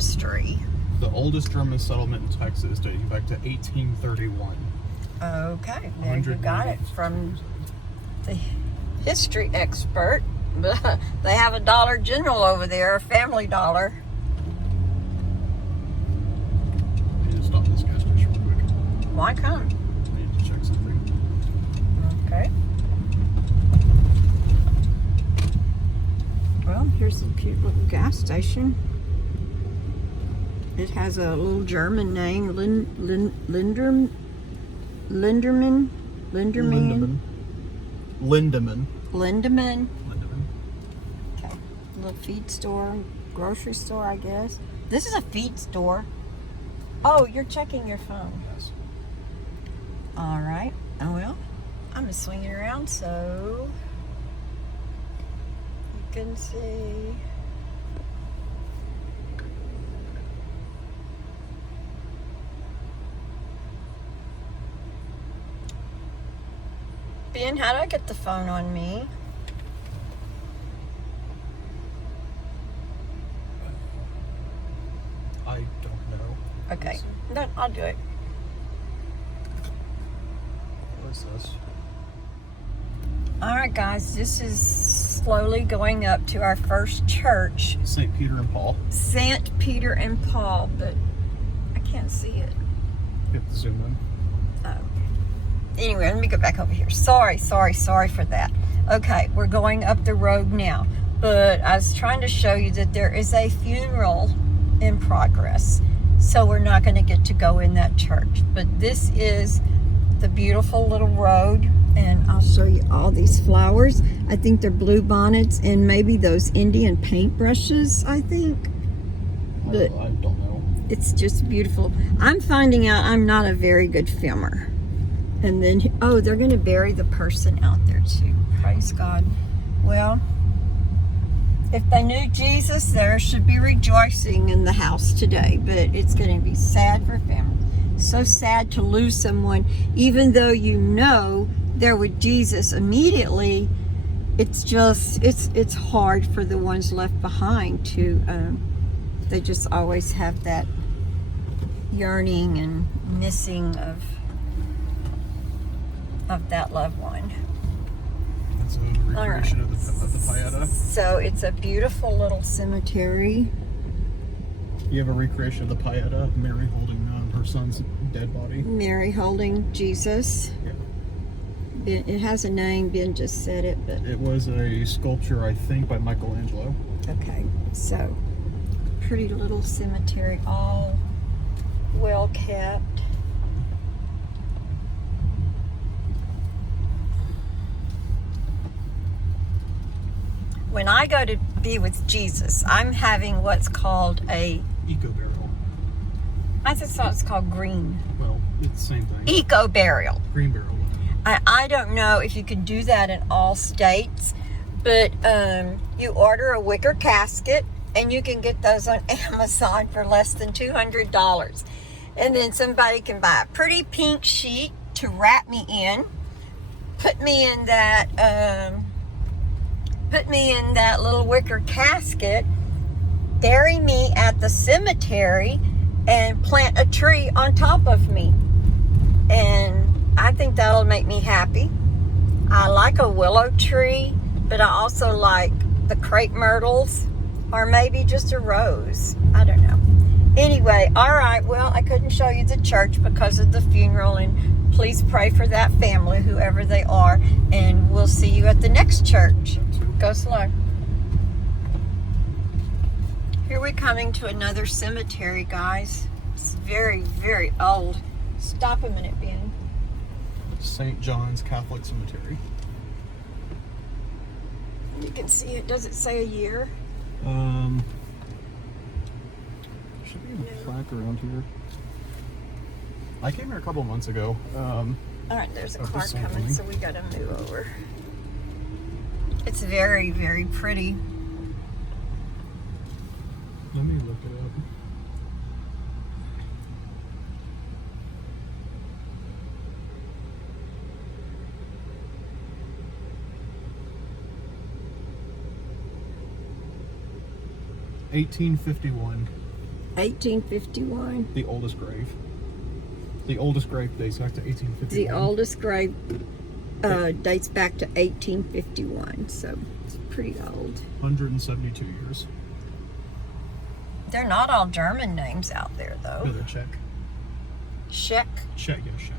history. The oldest German settlement in Texas dating back to 1831. Okay, there you got it from the history expert. They have a Dollar General over there, a Family Dollar. I need to stop this gas station real quick. Why come? I need to check something. Okay. Well, here's a cute little gas station. It has a little German name, Linderman. Okay. Little feed store, grocery store, I guess. This is a feed store. Oh, you're checking your phone. Yes. All right. Oh, well, I'm just swinging around so you can see. Ben, how do I get the phone on me? I don't know. Okay, then I'll do it. What is this? All right, guys, this is slowly going up to our first church. St. Peter and Paul. St. Peter and Paul, but I can't see it. You have to zoom in. Oh. Anyway, let me go back over here. Sorry for that. Okay, we're going up the road now. But I was trying to show you that there is a funeral in progress. So we're not going to get to go in that church. But this is the beautiful little road. And I'll show you all these flowers. I think they're blue bonnets and maybe those Indian paintbrushes, I think. But I don't know. it's just beautiful. I'm finding out I'm not a very good filmer. And then, oh, they're going to bury the person out there too. Praise God. Well, if they knew Jesus, there should be rejoicing in the house today. But it's going to be sad for family. So sad to lose someone, even though you know they're with Jesus immediately. It's just, it's hard for the ones left behind to, they just always have that yearning and missing of that loved one. It's a recreation of the Pieta. So it's a beautiful little cemetery. You have a recreation of the Pieta, Mary holding her son's dead body. Mary holding Jesus. Yeah. It has a name, Ben just said it, but... It was a sculpture, I think, by Michelangelo. Okay, so pretty little cemetery, all well kept. When I go to be with Jesus, I'm having what's called a... Eco burial. I just thought it's called green. Well, it's the same thing. Eco burial. Green burial. I don't know if you can do that in all states, but you order a wicker casket, and you can get those on Amazon for less than $200. And then somebody can buy a pretty pink sheet to wrap me in, put me in that little wicker casket, bury me at the cemetery, and plant a tree on top of me. And I think that'll make me happy. I like a willow tree, but I also like the crepe myrtles, or maybe just a rose. I don't know. Anyway, all right, well, I couldn't show you the church because of the funeral, and please pray for that family, whoever they are, and we'll see you at the next church. Go slow. Here we're coming to another cemetery, guys. It's very, very old. Stop a minute, Ben. St. John's Catholic Cemetery. You can see it. Does it say a year? Should be a plaque around here. I came here a couple months ago. All right, there's a car this same coming, thing. so we gotta move over. It's very, very pretty. Let me look it up. $1851. 1851. The oldest grave. The oldest grave dates back to 1851. The oldest grave dates back to 1851, so it's pretty old. 172 years. They're not all German names out there, though. No, they're Czech. Czech. Czech, yeah, Czech.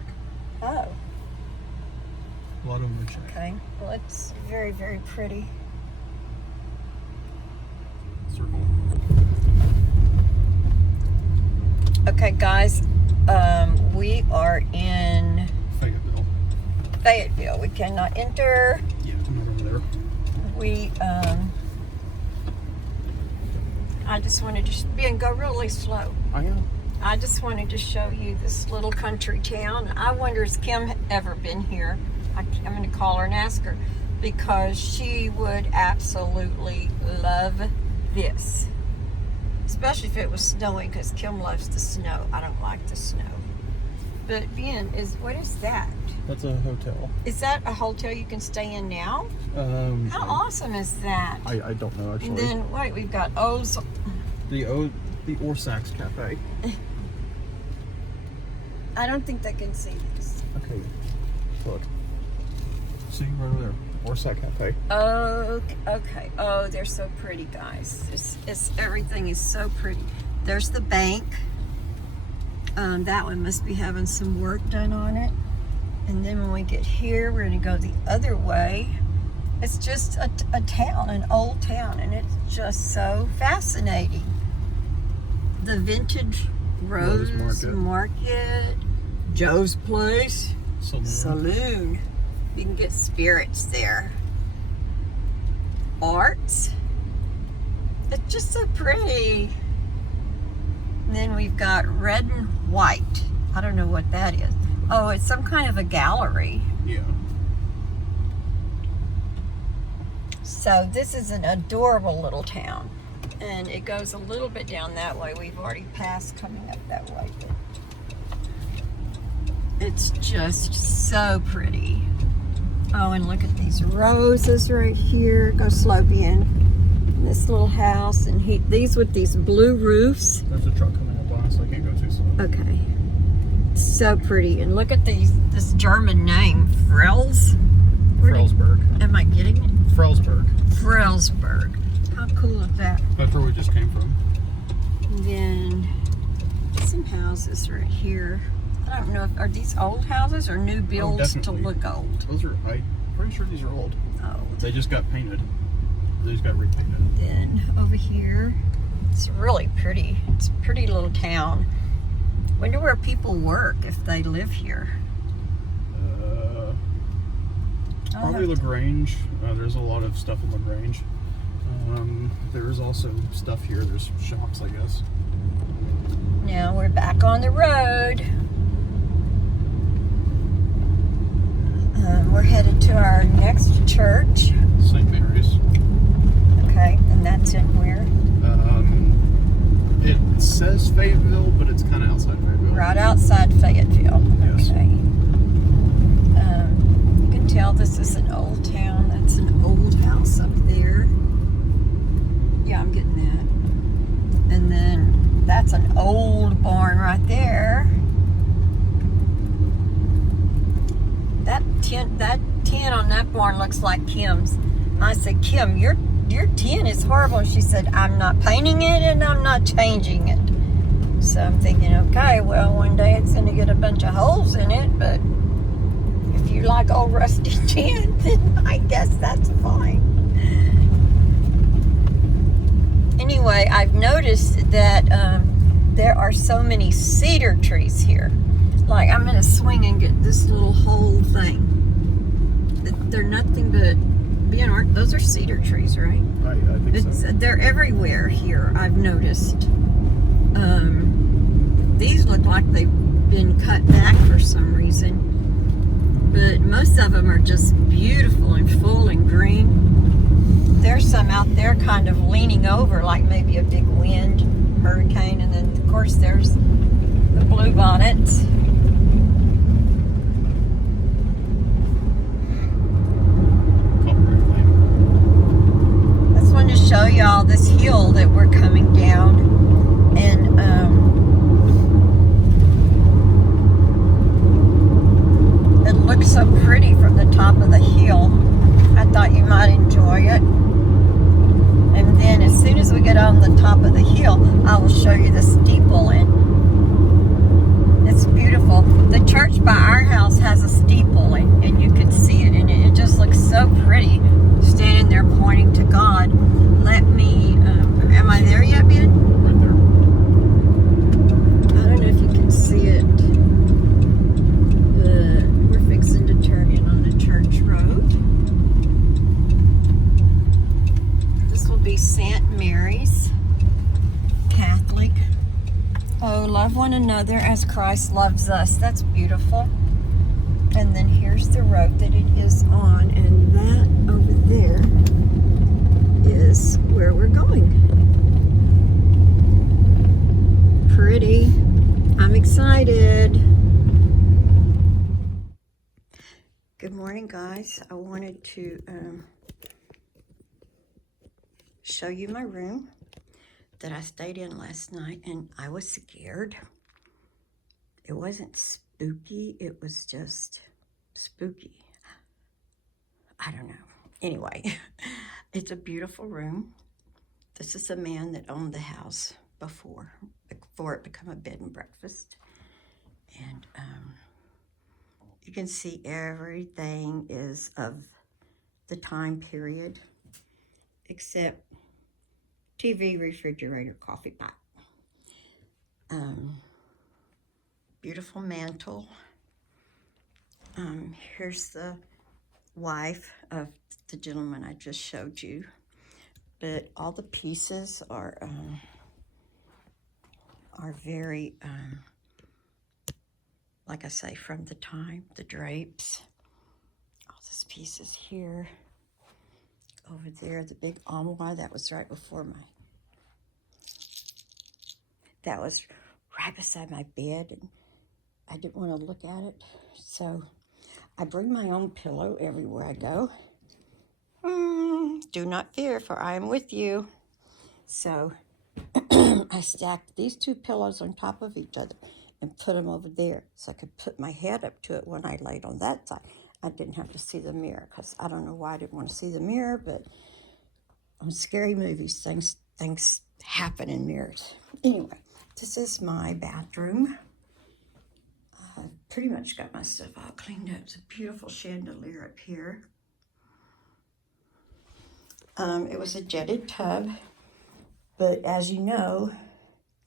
Oh, A lot of them are Czech. okay. Well, it's very, very pretty. Circle. Okay, guys, we are in Fayetteville. We cannot enter. Yeah, I'm not over there. We, I just wanted to go really slow. I am. I just wanted to show you this little country town. I wonder, has Kim ever been here? I'm going to call her and ask her, because she would absolutely love this. Especially if it was snowing, because Kim loves the snow. I don't like the snow. But Ben, what is that? That's a hotel. Is that a hotel you can stay in now? How awesome is that? I don't know, actually. And then, wait, we've got O's. The Orsak's Cafe. I don't think they can see this. Okay. Look. See, right over there. Orsak Cafe. Oh, okay. Oh, they're so pretty, guys. Everything is so pretty. There's the bank. That one must be having some work done on it. And then when we get here, we're going to go the other way. It's just a town, an old town, and it's just so fascinating. The Vintage Rose Market, Joe's Place, Saloon. You can get spirits there. Arts. It's just so pretty. And then we've got red and white. I don't know what that is. Oh, it's some kind of a gallery. Yeah. So this is an adorable little town. And it goes a little bit down that way. We've already passed coming up that way. It's just so pretty. Oh, and look at these roses right here. Go slow, Ben. This little house, and these with these blue roofs. There's a truck coming up on us, so I can't go too slow. Okay. So pretty. And look at this German name, Frels. Frelsberg. Am I getting it? Frelsberg. Frelsberg. How cool is that? That's where we just came from. And then some houses right here. I don't know, are these old houses or new builds to look old? Those are, I'm pretty sure these are old. Oh. They just got painted. They just got repainted. Then over here, it's really pretty. It's a pretty little town. Wonder where people work if they live here. Probably LaGrange. There's a lot of stuff in LaGrange. There's also stuff here. There's shops, I guess. Now we're back on the road. We're headed to our next church. St. Mary's. Okay, and that's in where? It says Fayetteville, but it's kind of outside Fayetteville. Right outside Fayetteville. Yes. Okay. You can tell this is an old town. That's an old house up there. Yeah, I'm getting that. And then that's an old barn right there. That tin on that barn looks like Kim's. I said, Kim, your tin is horrible. And she said, I'm not painting it and I'm not changing it. So I'm thinking, okay, well, one day it's going to get a bunch of holes in it, but if you like old rusty tin, then I guess that's fine. Anyway, I've noticed that there are so many cedar trees here. Like, I'm going to swing and get this little whole thing. They're nothing but, those are cedar trees, right? I think so. They're everywhere here, I've noticed. These look like they've been cut back for some reason. But most of them are just beautiful and full and green. There's some out there kind of leaning over like maybe a big wind, hurricane, and then of course there's the bluebonnets. Show y'all this hill that we're coming down, and the top of the hill. I thought you might enjoy it. And then as soon as we get on the top of the hill, I will show you the steeple, and it's beautiful. The church by our house has a steeple, and you can see it, and it just looks so pretty standing there pointing to God. Let me, am I there yet, Ben? Right there. I don't know if you can see it. We're fixing to turn in on the church road. This will be St. Mary's Catholic. Oh, love one another as Christ loves us. That's beautiful. And then here's the road that it is on, and that over there is where we're going. Pretty. I'm excited. Good morning, guys. I wanted to show you my room that I stayed in last night, and I was scared. It wasn't spooky, it was just spooky. I don't know. Anyway, it's a beautiful room. This is a man that owned the house before it became a bed and breakfast. And you can see everything is of the time period, except TV, refrigerator, coffee pot. Beautiful mantle. Here's the wife of the gentleman I just showed you. But all the pieces are very, like I say, from the time. The drapes, all these pieces here. Over there, the big armoire, that was right before that was right beside my bed, and I didn't want to look at it, so I bring my own pillow everywhere I go. Do not fear, for I am with you. So I stacked these two pillows on top of each other and put them over there, so I could put my head up to it when I laid on that side. I didn't have to see the mirror, because I don't know why I didn't want to see the mirror, but on scary movies, things happen in mirrors. Anyway, this is my bathroom. I pretty much got my stuff all cleaned up. It's a beautiful chandelier up here. It was a jetted tub, but as you know,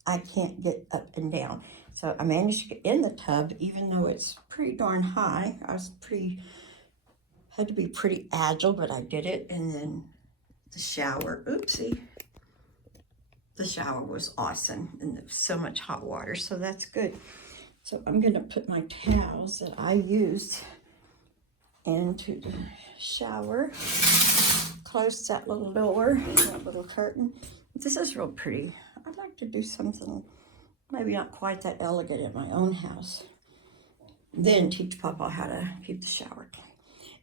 I can't get up and down. So I managed to get in the tub, even though it's pretty darn high. Had to be pretty agile, but I did it. And then the shower, oopsie. The shower was awesome, and there was so much hot water, so that's good. So I'm gonna put my towels that I used into the shower. Close that little door, that little curtain. This is real pretty. I'd like to do something maybe not quite that elegant at my own house. Then teach Papa how to keep the shower clean.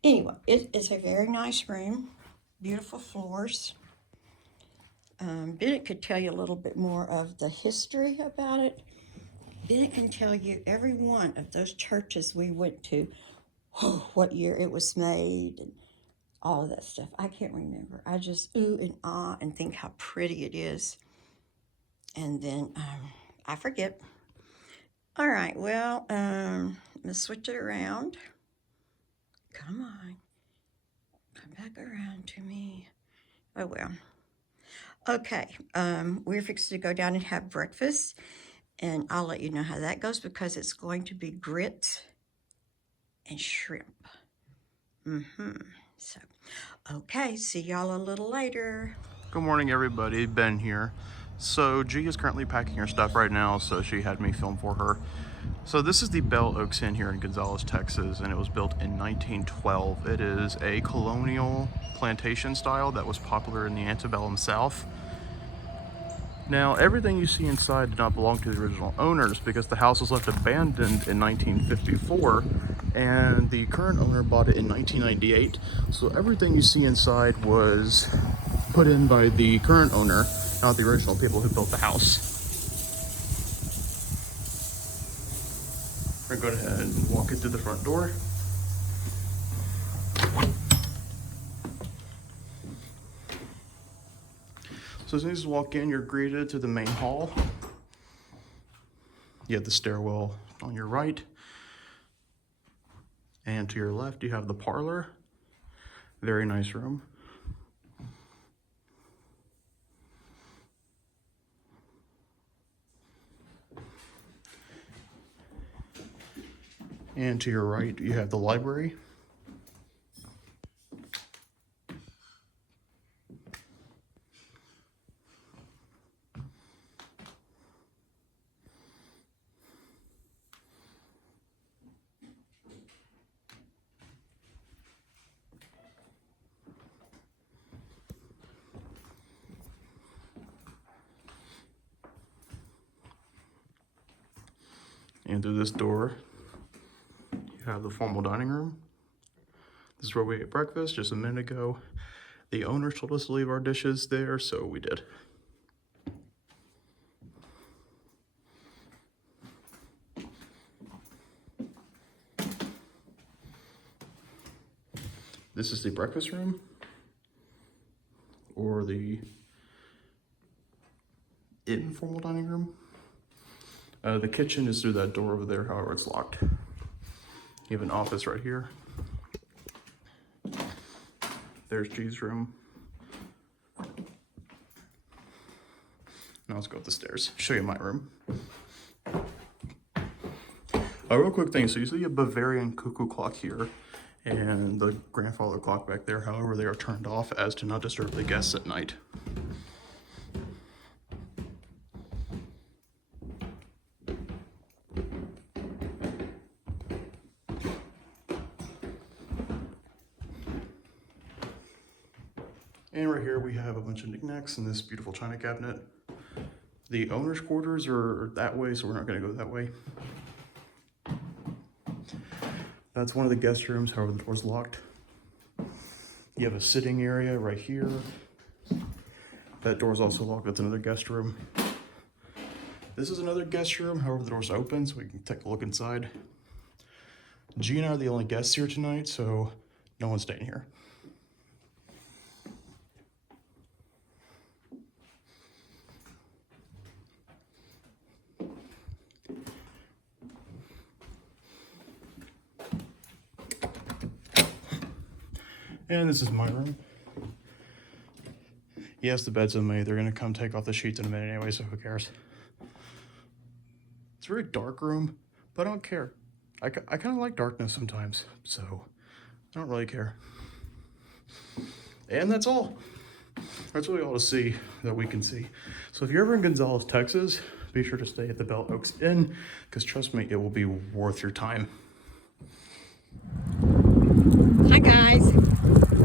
Anyway, it's a very nice room. Beautiful floors. Bennett could tell you a little bit more of the history about it. Bennett can tell you every one of those churches we went to, what year it was made, and all of that stuff. I can't remember. I just ooh and ah and think how pretty it is. And then I forget. All right, well, I'm gonna switch it around. Come on. Come back around to me. Oh, well. Okay, we're fixing to go down and have breakfast, and I'll let you know how that goes, because it's going to be grits and shrimp. So, okay, see y'all a little later. Good morning, everybody. Ben here. So G is currently packing her stuff right now, so she had me film for her. So this is the Bell Oaks Inn here in Gonzales, Texas, and it was built in 1912. It is a colonial plantation style that was popular in the antebellum South. Now, everything you see inside did not belong to the original owners, because the house was left abandoned in 1954, and the current owner bought it in 1998. So everything you see inside was put in by the current owner, not the original people who built the house. We're going to go ahead and walk it through the front door. So as soon as you walk in, you're greeted to the main hall. You have the stairwell on your right. And to your left, you have the parlor. Very nice room. And to your right, you have the library. And through this door, you have the formal dining room. This is where we ate breakfast just a minute ago. The owners told us to leave our dishes there, so we did. This is the breakfast room, or the informal dining room. The kitchen is through that door over there, however it's locked. You have an office right here. There's G's room. Now let's go up the stairs, show you my room. A real quick thing, so you see a Bavarian cuckoo clock here and the grandfather clock back there. However, they are turned off as to not disturb the guests at night. And right here we have a bunch of knickknacks in this beautiful china cabinet. The owner's quarters are that way, so we're not going to go that way. That's one of the guest rooms, however the door's locked. You have a sitting area right here. That door's also locked, that's another guest room. This is another guest room, however the door's open, so we can take a look inside. G and I are the only guests here tonight, so no one's staying here. And this is my room. Yes, the bed's unmade. They're gonna come take off the sheets in a minute anyway, so who cares? It's a very dark room, but I don't care. I kind of like darkness sometimes, so I don't really care. And that's all. That's really all to see that we can see. So if you're ever in Gonzales, Texas, be sure to stay at the Bell Oaks Inn, because trust me, it will be worth your time. Hi guys,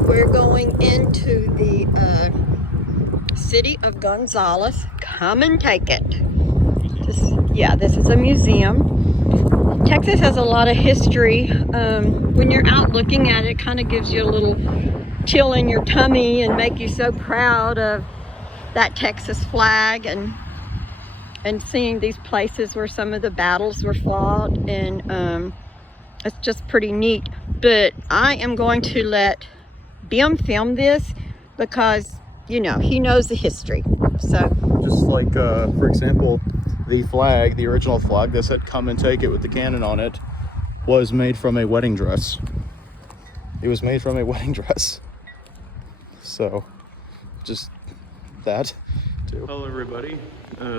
we're going into the city of Gonzales. Come and take it. This is a museum. Texas has a lot of history. When you're out looking at it, it kind of gives you a little chill in your tummy and make you so proud of that Texas flag and seeing these places where some of the battles were fought, and it's just pretty neat. But I am going to let Bim film this because, you know, he knows the history. So just like, for example, the flag, the original flag that said "Come and take it" with the cannon on it, was made from a wedding dress. It was made from a wedding dress. So, just that too. Hello everybody.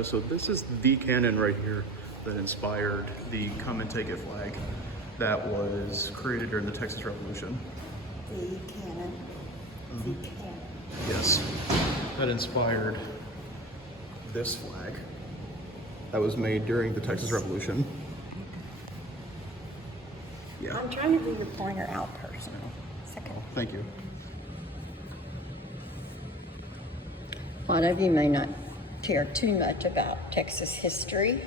So this is the cannon right here that inspired the "Come and take it" flag that was created during the Texas Revolution. the cannon. Mm-hmm. The cannon. Yes, that inspired this flag that was made during the Texas Revolution. Yeah. I'm trying to be the pointer out person. Second. Thank you. A lot of you may not care too much about Texas history.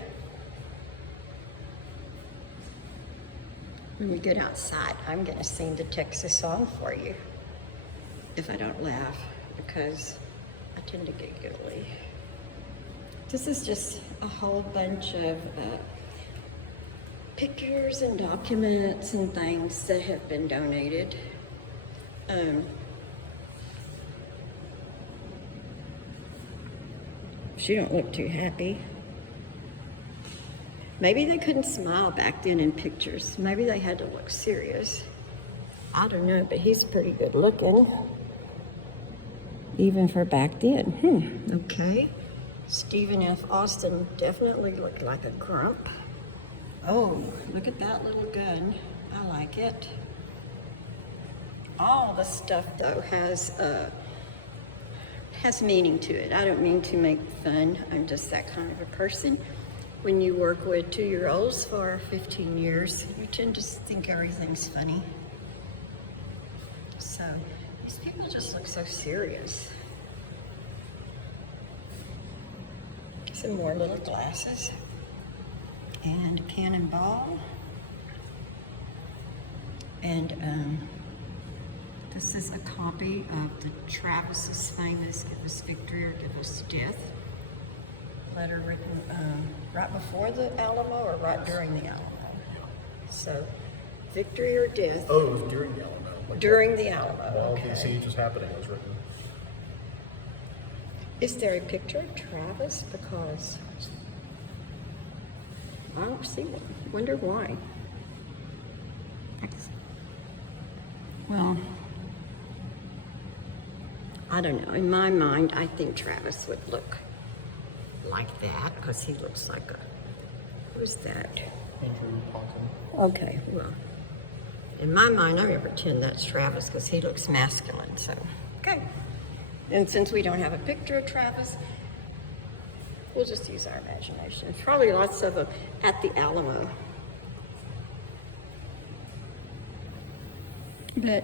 When we get outside, I'm going to sing the Texas song for you. If I don't laugh, because I tend to get giggly. This is just a whole bunch of pictures and documents and things that have been donated. She don't look too happy. Maybe they couldn't smile back then in pictures. Maybe they had to look serious. I don't know, but he's pretty good looking. Even for back then. Okay. Stephen F. Austin definitely looked like a grump. Oh, look at that little gun. I like it. All the stuff, though, has meaning to it. I don't mean to make fun. I'm just that kind of a person. When you work with 2-year-olds for 15 years, you tend to think everything's funny. So, these people just look so serious. Some more little glasses. And a cannonball. And this is a copy of the Travis's famous "Give us victory or give us death" letter written right before the Alamo or right during the Alamo. So, victory or death. Oh, it was during the Alamo. During the Alamo. While Okay. the siege was happening, it was written. Is there a picture of Travis? Because I don't see one. Wonder why. Well, I don't know. In my mind, I think Travis would look like that because he looks like a. Who's that? Andrew Ponkin. Okay, well, in my mind, I'm going to pretend that's Travis because he looks masculine. So, okay. And since we don't have a picture of Travis, we'll just use our imagination. There's probably lots of them at the Alamo. But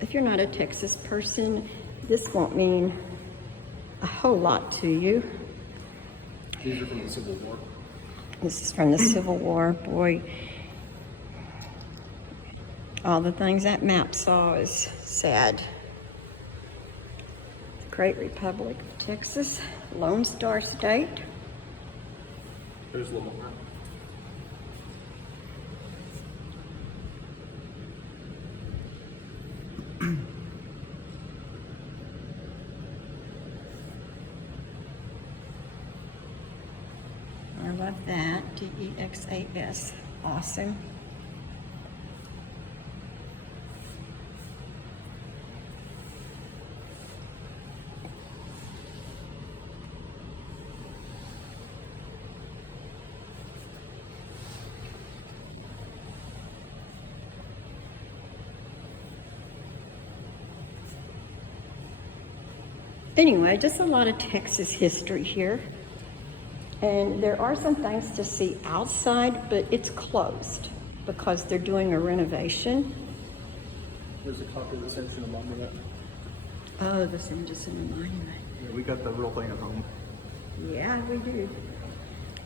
if you're not a Texas person, this won't mean a whole lot to you. These are from the Civil War. This is from the Civil War. Boy, all the things that map saw is sad. The Great Republic of Texas, Lone Star State. There's a little more. I love that. DEXAS. Awesome. Anyway, just a lot of Texas history here. And there are some things to see outside, but it's closed because they're doing a renovation. There's a copy of the San Jacinto Monument. Oh, the San Jacinto Monument. Yeah, we got the real thing at home. Yeah, we do.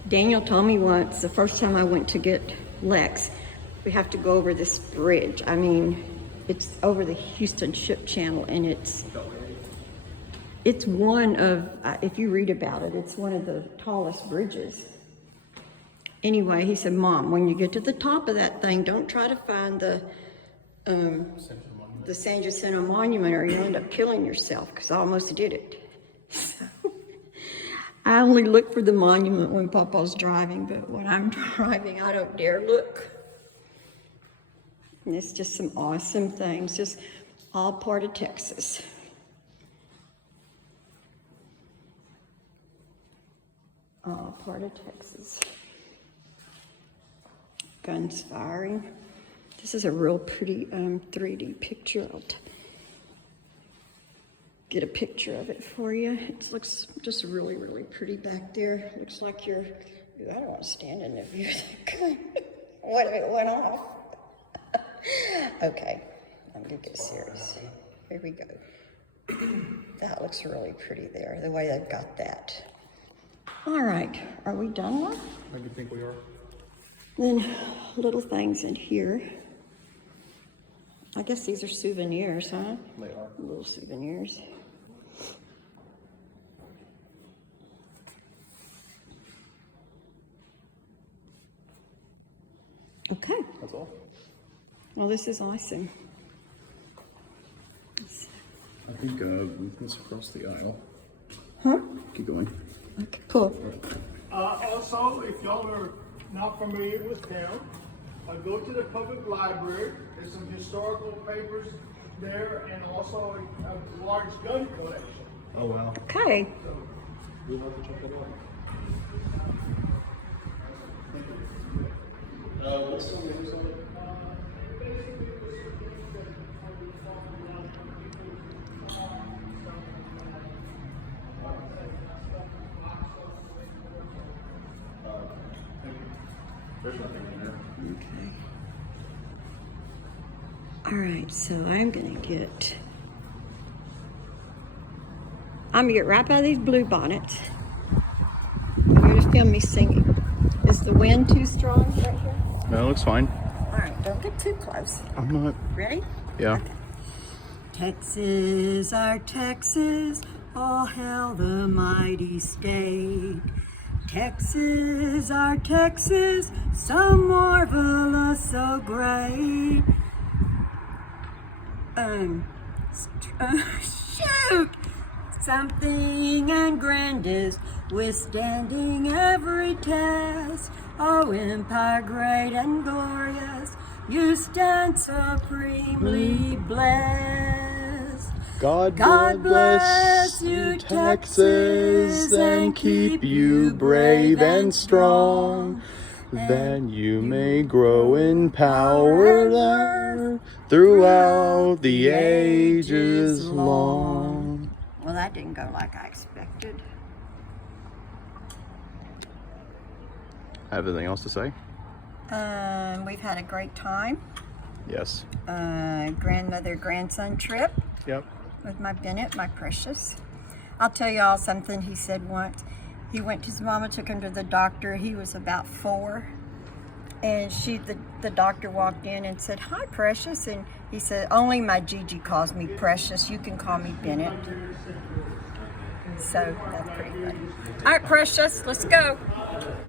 Daniel told me once, the first time I went to get Lex, we have to go over this bridge. I mean, it's over the Houston Ship Channel, and it's one of, if you read about it, it's one of the tallest bridges. Anyway, he said, Mom, when you get to the top of that thing, don't try to find the San Jacinto Monument or you'll end up killing yourself, because I almost did it. So, I only look for the monument when Papa's driving, but when I'm driving, I don't dare look. And it's just some awesome things, just all part of Texas. All part of Texas. Guns firing. This is a real pretty 3D picture. I'll get a picture of it for you. It looks just really, really pretty back there. Looks like you're, I don't want to stand in the view. What if it went off? Okay, I'm gonna get serious. Here we go. That looks really pretty there, the way they've got that. All right, are we done now? I do think we are. Then little things in here. I guess these are souvenirs, huh? They are. Little souvenirs. Okay. That's all. Well, this is awesome. I think move this across the aisle. Huh? Keep going. Okay, cool. Also, if y'all are not familiar with town, go to the public library. There's some historical papers there and also a large gun collection. Oh, wow. Okay. We'll have to check that out. What's the names of it? There's nothing in there. Okay. All right, so I'm gonna get right by these blue bonnets. I'm gonna film me singing. Is the wind too strong right here? No, it looks fine. All right, don't get too close. I'm not. Ready? Yeah. Okay. Texas, our Texas, all hail the mighty state. Texas, our Texas, so marvelous, so great. Shoot! Something and grandest, withstanding every test. Oh, empire great and glorious, you stand supremely blessed. God bless you, Texas, and keep you brave and strong. That you may grow in power there throughout the ages long. Well, that didn't go like I expected. Have anything else to say? We've had a great time. Yes. Grandmother-grandson trip Yep. with my Bennett, my precious. I'll tell you all something he said once. His mama took him to the doctor. He was about 4. And the doctor walked in and said, "Hi, Precious." And he said, "Only my Gigi calls me Precious. You can call me Bennett." So that's pretty funny. All right, Precious, let's go.